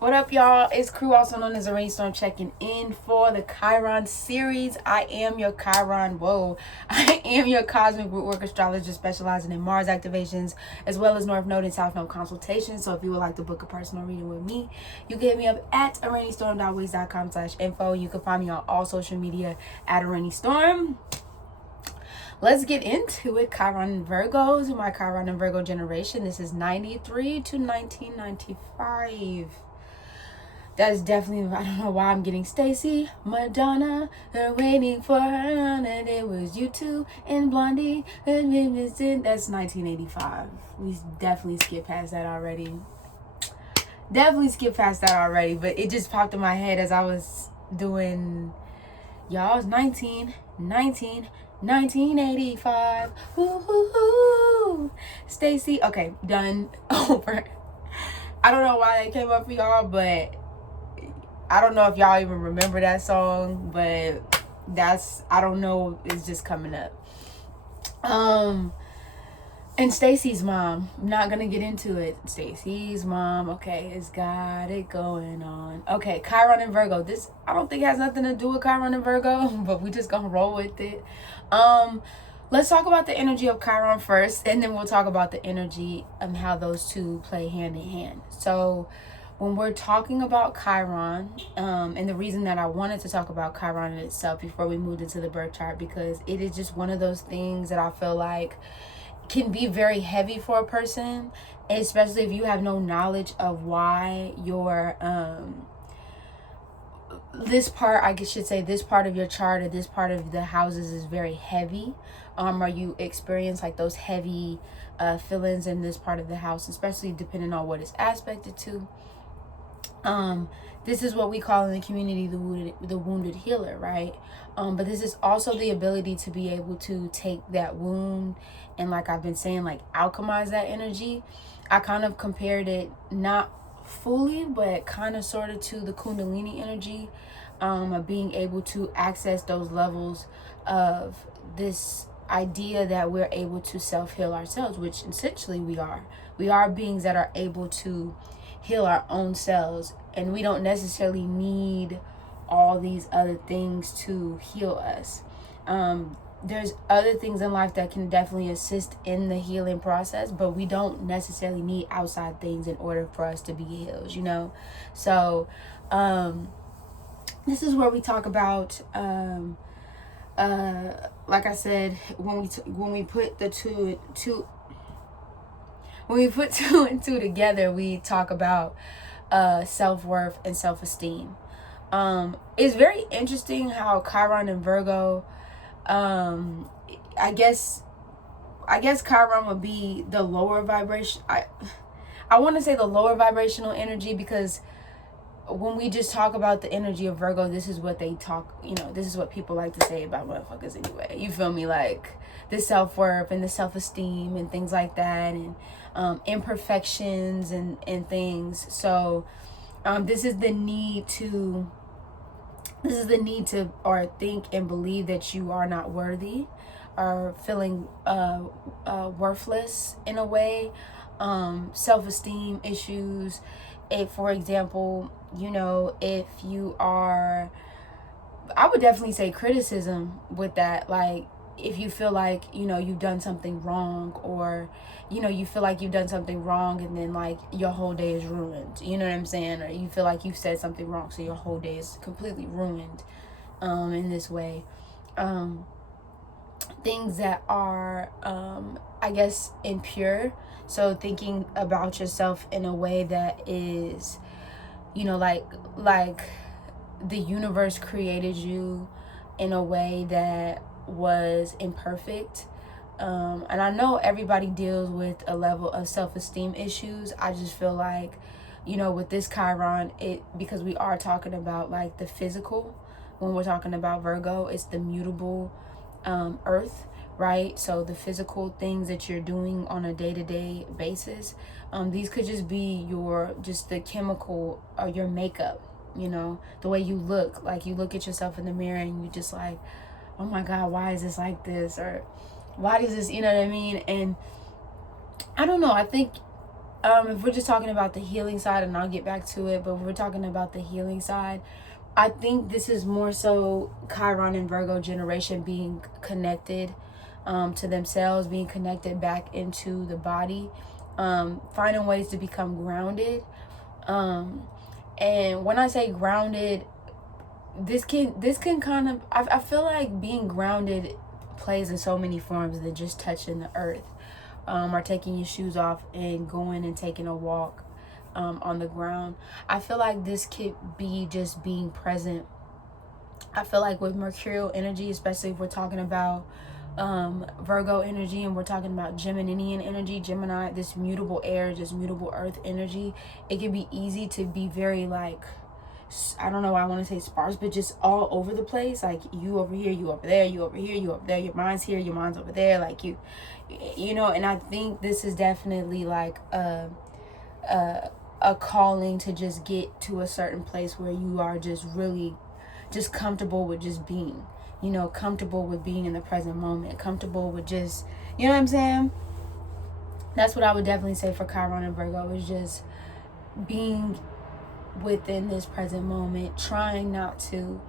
What up, y'all? It's Crew, also known as a Rainstorm, checking in for the Chiron series. I am your Chiron. I am your Cosmic Rootwork astrologer specializing in Mars activations, as well as North Node and South Node consultations. So if you would like to book a personal reading with me, you can hit me up at arainstorm.wiz.com/info. You can find me on all social media at Arainstorm. Let's get into it. Chiron and Virgos, my Chiron and Virgo generation. This is 93 to 1995. That is definitely, I don't know why I'm getting Stacy, Madonna, they're waiting for her, and it was U2 and Blondie, and that's 1985. We definitely skipped past that already. But it just popped in my head as I was doing, y'all, it's 1985. Woo-hoo-hoo. Stacy, okay, done, over. I don't know why that came up for y'all, but I don't know if y'all even remember that song, but I don't know, it's just coming up. And Stacy's mom, I'm not gonna get into it. Stacy's mom, okay, it's got it going on. Okay, Chiron and Virgo. This, I don't think has nothing to do with Chiron and Virgo, but we just gonna roll with it. Let's talk about the energy of Chiron first, and then we'll talk about the energy and how those two play hand in hand. So when we're talking about Chiron, and the reason that I wanted to talk about Chiron in itself before we moved into the birth chart, because it is just one of those things that I feel like can be very heavy for a person, especially if you have no knowledge of why your this part of your chart, or this part of the houses is very heavy, or you experience like those heavy feelings in this part of the house, especially depending on what it's aspected to. This is what we call in the community the wounded healer, right? But this is also the ability to be able to take that wound and, like I've been saying, like alchemize that energy. I kind of compared it, not fully, but kind of sort of, to the Kundalini energy, of being able to access those levels of this idea that we're able to self-heal ourselves, which essentially we are. We are beings that are able to heal our own selves, and we don't necessarily need all these other things to heal us. There's other things in life that can definitely assist in the healing process, but we don't necessarily need outside things in order for us to be healed, you know? So this is where we talk about like I said, when we put two and two together, we talk about self-worth and self-esteem. It's very interesting how Chiron and Virgo, I guess Chiron would be the lower vibration. I want to say the lower vibrational energy, because when we just talk about the energy of Virgo, this is what they talk, this is what people like to say about motherfuckers anyway. You feel me? Like the self-worth and the self-esteem and things like that, and imperfections and things. So this is the need to or think and believe that you are not worthy, or feeling worthless in a way. Self-esteem issues. If, for example, if you are, I would definitely say criticism with that. Like, if you feel like, you've done something wrong, or, you feel like you've done something wrong, and then like your whole day is ruined, you know what I'm saying? Or you feel like you've said something wrong, so your whole day is completely ruined, in this way. Things that are, I guess, impure. So thinking about yourself in a way that is, like the universe created you in a way that was imperfect. And I know everybody deals with a level of self-esteem issues. I just feel like, with this Chiron, because we are talking about like the physical. When we're talking about Virgo, it's the mutable earth, right? So the physical things that you're doing on a day-to-day basis, these could just be the chemical, or your makeup, the way you look. Like, you look at yourself in the mirror and you just like, oh my God, why is this like this? Or why does this, you know what I mean? And I don't know, I think if we're just talking about the healing side, and I'll get back to it, but if we're talking about the healing side, I think this is more so Chiron and Virgo generation being connected to themselves, being connected back into the body, finding ways to become grounded. And when I say grounded, this can kind of, I feel like being grounded plays in so many forms than just touching the earth, or taking your shoes off and going and taking a walk on the ground. I feel like this could be just being present. I feel like with mercurial energy, especially if we're talking about Virgo energy, and we're talking about Geminian energy, Gemini, this mutable air, just mutable earth energy, it can be easy to be very like, I don't know why I want to say sparse, but just all over the place. Like you over here, you over there, you over here, you over there, your mind's here, your mind's over there, like you know. And I think this is definitely like a calling to just get to a certain place where you are just really just comfortable with just being, you know, comfortable with being in the present moment, comfortable with just, you know what I'm saying? That's what I would definitely say for Chiron and Virgo, is just being within this present moment, trying not to,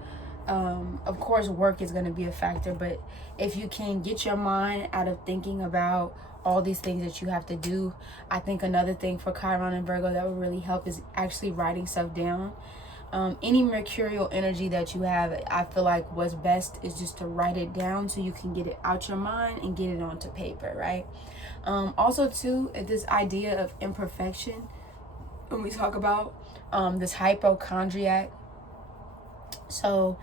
of course work is going to be a factor, but if you can get your mind out of thinking about all these things that you have to do, I think another thing for Chiron and Virgo that would really help is actually writing stuff down. Any mercurial energy that you have, I feel like what's best is just to write it down so you can get it out your mind and get it onto paper, right? Also too, this idea of imperfection, when we talk about this hypochondriac. So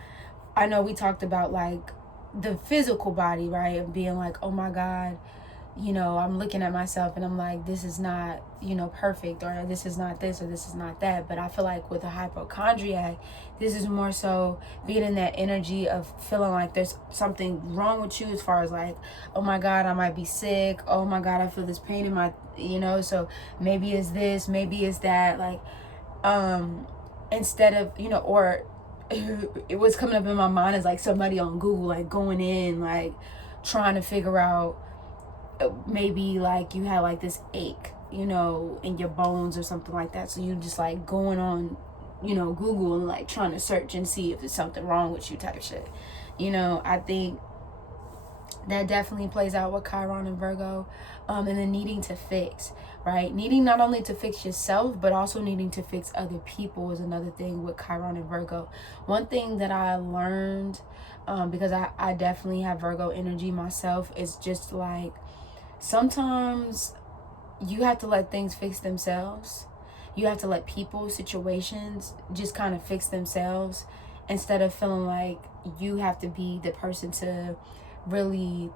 I know we talked about like the physical body, right? And being like, oh my God, you know, I'm looking at myself and I'm like, this is not, you know, perfect, or this is not this, or this is not that. But I feel like with a hypochondriac, this is more so being in that energy of feeling like there's something wrong with you, as far as like, oh my God, I might be sick. Oh my God, I feel this pain in my, you know, so maybe it's this, maybe it's that. Like, instead of, you know, or it was coming up in my mind as like somebody on Google, like going in, like trying to figure out, maybe like you had like this ache, you know, in your bones or something like that. So you just like going on, you know, Google and like trying to search and see if there's something wrong with you type shit. You know, I think that definitely plays out with Chiron and Virgo. And then needing to fix, right? Needing not only to fix yourself, but also needing to fix other people is another thing with Chiron and Virgo. One thing that I learned, because I definitely have Virgo energy myself, is just like, sometimes you have to let things fix themselves. You have to let people, situations just kind of fix themselves, instead of feeling like you have to be the person to really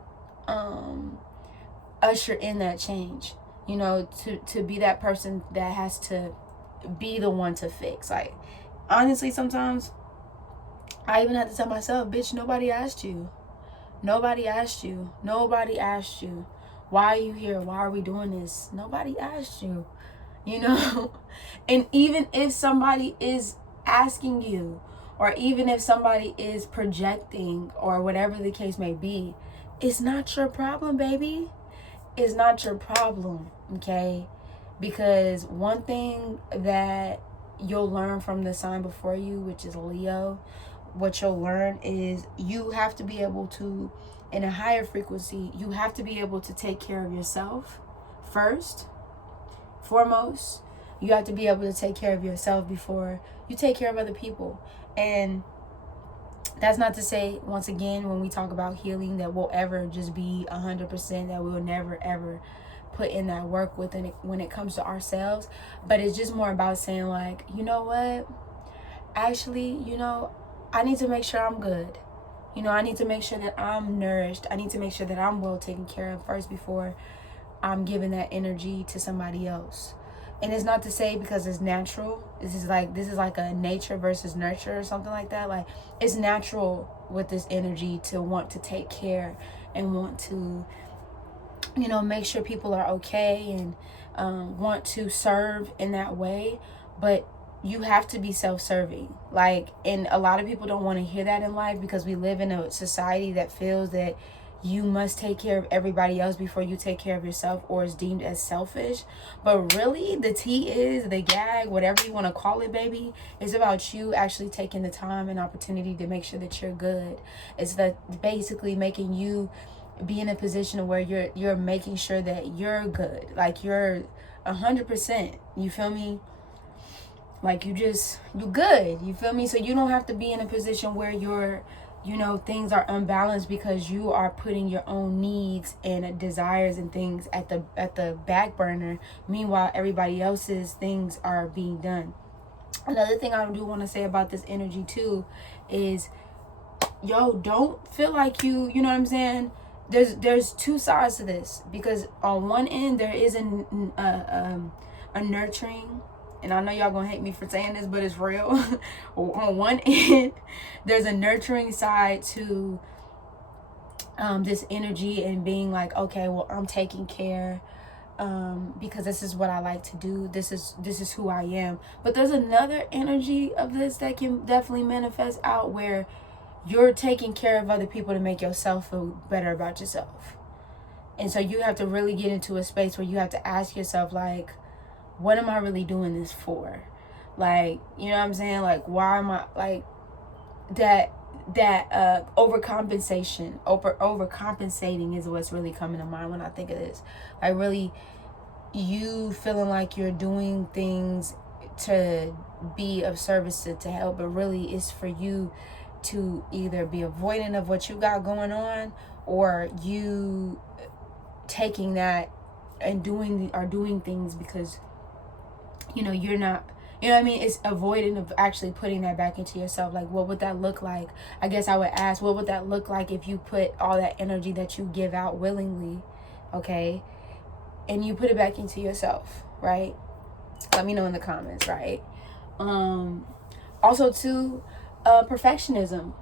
usher in that change, you know, to be that person that has to be the one to fix. Like, honestly, sometimes I even have to tell myself, bitch, nobody asked you. Nobody asked you. Nobody asked you. Why are you here? Why are we doing this? Nobody asked you, you know? And even if somebody is asking you, or even if somebody is projecting, or whatever the case may be, it's not your problem, baby. It's not your problem, okay? Because one thing that you'll learn from the sign before you, which is Leo, what you'll learn is you have to be able to, in a higher frequency, you have to be able to take care of yourself first, foremost. You have to be able to take care of yourself before you take care of other people. And that's not to say, once again, when we talk about healing, that we'll ever just be 100%, that we'll never ever put in that work within it when it comes to ourselves. But it's just more about saying like, you know what, actually, you know, I need to make sure I'm good. You know, I need to make sure that I'm nourished. I need to make sure that I'm well taken care of first before I'm giving that energy to somebody else. And it's not to say because it's natural. This is like a nature versus nurture or something like that. Like, it's natural with this energy to want to take care and want to, you know, make sure people are okay, and want to serve in that way. But you have to be self-serving. Like, and a lot of people don't want to hear that in life, because we live in a society that feels that you must take care of everybody else before you take care of yourself, or is deemed as selfish. But really, the tea is, the gag, whatever you want to call it, baby, is about you actually taking the time and opportunity to make sure that you're good. It's that basically making you be in a position where you're making sure that you're good, like you're 100%, you feel me? Like you good, you feel me? So you don't have to be in a position where you're, things are unbalanced because you are putting your own needs and desires and things at the back burner. Meanwhile, everybody else's things are being done. Another thing I do want to say about this energy too is, don't feel like you know what I'm saying? There's two sides to this, because on one end there is a nurturing, and I know y'all gonna hate me for saying this, but it's real. On one end, there's a nurturing side to this energy, and being like, okay, well, I'm taking care because this is what I like to do. This is who I am. But there's another energy of this that can definitely manifest out, where you're taking care of other people to make yourself feel better about yourself. And so you have to really get into a space where you have to ask yourself, like, what am I really doing this for? Like, you know what I'm saying? Like, why am I, like, that overcompensation, overcompensating is what's really coming to mind when I think of this. Like, really, you feeling like you're doing things to be of service, to help, but really it's for you to either be avoidant of what you got going on, or you taking that and doing things because you're not, what I mean? It's avoidant of actually putting that back into yourself. Like, what would that look like? I guess I would ask, what would that look like if you put all that energy that you give out willingly, okay, and you put it back into yourself, right? Let me know in the comments, right? Also too, perfectionism.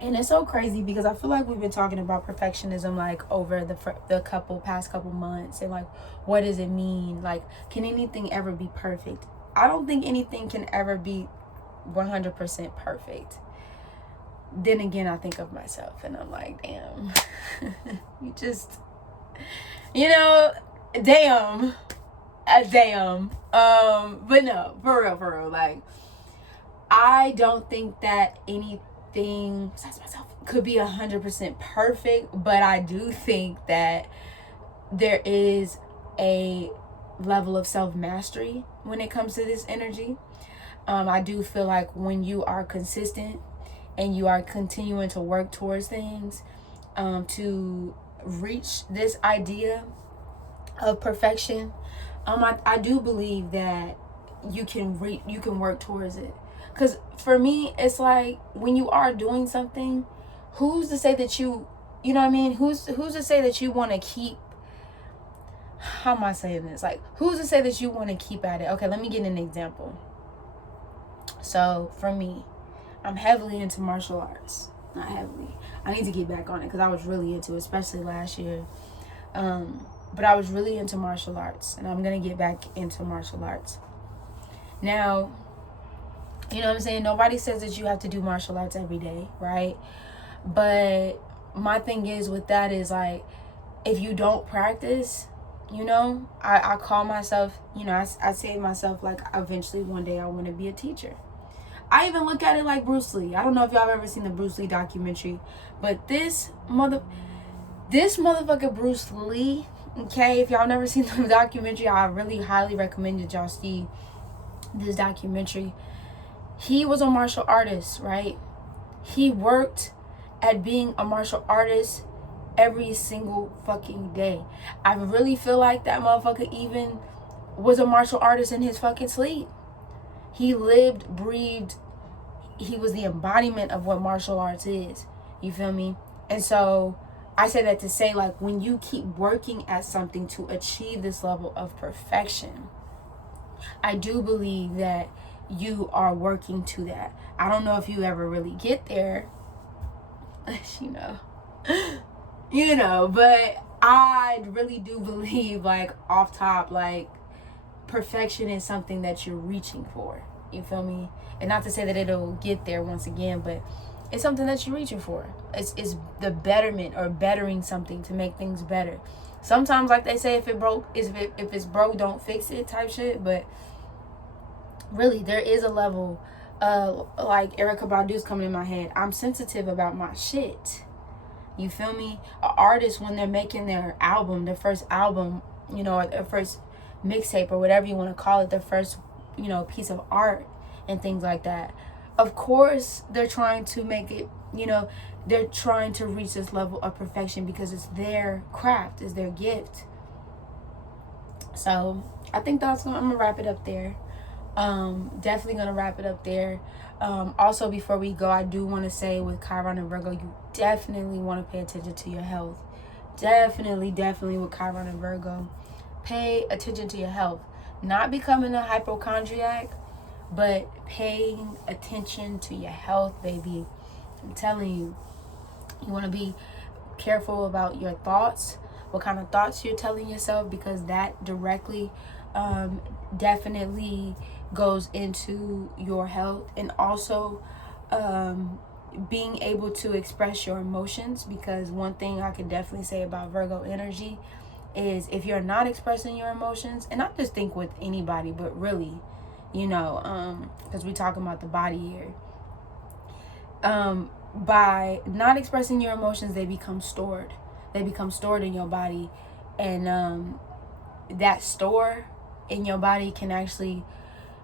And it's so crazy because I feel like we've been talking about perfectionism like over the past couple months, and like, what does it mean? Like, can anything ever be perfect? I don't think anything can ever be 100% perfect. Then again, I think of myself and I'm like, damn, damn. But no, for real, like, I don't think that anything besides myself could be 100% perfect, but I do think that there is a level of self-mastery when it comes to this energy. I do feel like when you are consistent and you are continuing to work towards things, to reach this idea of perfection, I do believe that you can work towards it. Because for me, it's like, when you are doing something, who's to say that you know what I mean? Who's to say that you want to keep, how am I saying this? Like, who's to say that you want to keep at it? Okay, let me get an example. So for me, I'm heavily into martial arts. Not heavily. I need to get back on it because I was really into it, especially last year. But I was really into martial arts, and I'm going to get back into martial arts. Now, you know what I'm saying? Nobody says that you have to do martial arts every day, right? But my thing is with that is, like, if you don't practice, I call myself, I say to myself, like, eventually one day I want to be a teacher. I even look at it like Bruce Lee. I don't know if y'all have ever seen the Bruce Lee documentary, but this motherfucker Bruce Lee, okay, if y'all never seen the documentary, I really highly recommend that y'all see this documentary. He was a martial artist, right? He worked at being a martial artist every single fucking day. I really feel like that motherfucker even was a martial artist in his fucking sleep. He lived, breathed, he was the embodiment of what martial arts is. You feel me? And so I say that to say, like, when you keep working at something to achieve this level of perfection, I do believe that you are working to that. I don't know if you ever really get there, but I really do believe, like, off top, like, perfection is something that you're reaching for. You feel me? And not to say that it'll get there once again, but It's something that you're reaching for. It's the betterment or bettering something to make things better. Sometimes, like they say, if it's broke, don't fix it type shit. But really, there is a level, like Erykah Badu's coming in my head. I'm sensitive about my shit. You feel me? An artist, when they're making their album, their first album, you know, or their first mixtape or whatever you want to call it, their first, you know, piece of art and things like that. Of course, they're trying to make it, you know, they're trying to reach this level of perfection because it's their craft, it's their gift. So I think I'm gonna wrap it up there. Definitely gonna wrap it up there. Also, before we go, I do want to say with Chiron and Virgo, you definitely want to pay attention to your health. Definitely with Chiron and Virgo, pay attention to your health. Not becoming a hypochondriac, but paying attention to your health, baby. I'm telling you, you want to be careful about your thoughts, what kind of thoughts you're telling yourself, because that directly definitely goes into your health. And also being able to express your emotions, because one thing I could definitely say about Virgo energy is if you're not expressing your emotions, and not just think with anybody, but really, you know, because we're talking about the body here, by not expressing your emotions, they become stored in your body, and that store in your body can actually,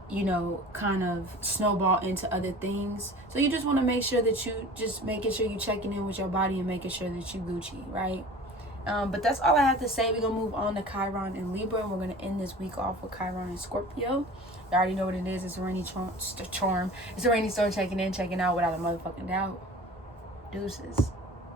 you know, kind of snowball into other things. So you just want to make sure that you just making sure you checking in with your body and making sure that you Gucci, right? But that's all I have to say. We're gonna move on to Chiron and Libra, and we're gonna end this week off with Chiron and Scorpio. You already know what it is. It's a rainy charm. It's a rainy storm, checking in, checking out without a motherfucking doubt. Deuces.